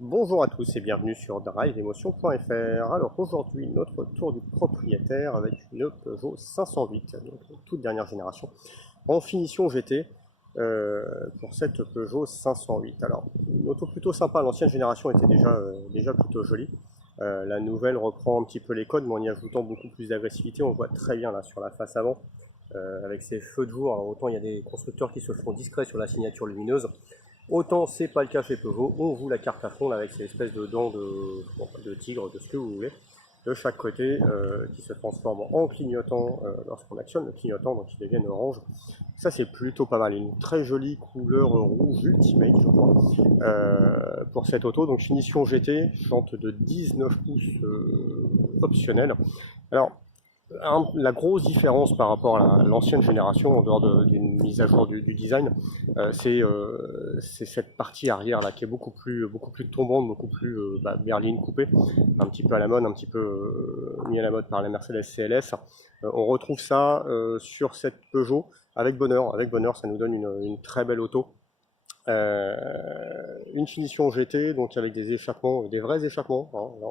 Bonjour à tous et bienvenue sur driveemotion.fr. Alors aujourd'hui, notre tour du propriétaire avec une Peugeot 508, donc toute dernière génération, en finition GT pour cette Peugeot 508. Alors, une auto plutôt sympa, l'ancienne génération était déjà plutôt jolie. La nouvelle reprend un petit peu les codes, mais en y ajoutant beaucoup plus d'agressivité. On voit très bien là sur la face avant, avec ses feux de jour. Alors autant il y a des constructeurs qui se font discrets sur la signature lumineuse, autant c'est pas le cas chez Peugeot. On vous la carte à fond là, avec ces espèces de dents de tigre, de ce que vous voulez, de chaque côté, qui se transforment en clignotant lorsqu'on actionne le clignotant, donc ils deviennent orange. Ça c'est plutôt pas mal, une très jolie couleur rouge ultimate je crois, pour cette auto. Donc finition GT, fente de 19 pouces optionnelle. Alors la grosse différence par rapport à l'ancienne génération, en dehors d'une mise à jour du design, c'est cette partie arrière là qui est beaucoup plus tombante, beaucoup plus berline coupée, un petit peu à la mode, un petit peu mis à la mode par la Mercedes CLS. On retrouve ça sur cette Peugeot avec bonheur. Avec bonheur, ça nous donne une très belle auto. Une finition GT, donc avec des échappements, des vrais échappements. Hein. Là,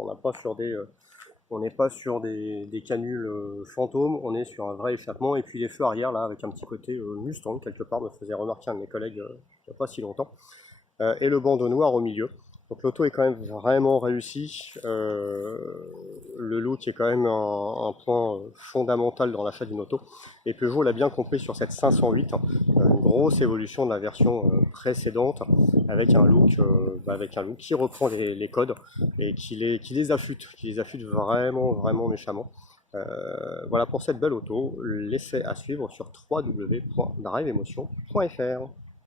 on n'est pas sur des canules fantômes, on est sur un vrai échappement. Et puis les feux arrière, là, avec un petit côté Mustang, quelque part, me faisait remarquer un de mes collègues il n'y a pas si longtemps. Et le bandeau noir au milieu. Donc l'auto est quand même vraiment réussie. Le look est quand même un point fondamental dans l'achat d'une auto. Et Peugeot l'a bien compris sur cette 508, une grosse évolution de la version précédente, avec un look qui reprend les codes et qui les affûte, vraiment méchamment. Voilà pour cette belle auto. L'essai à suivre sur www.driveemotion.fr.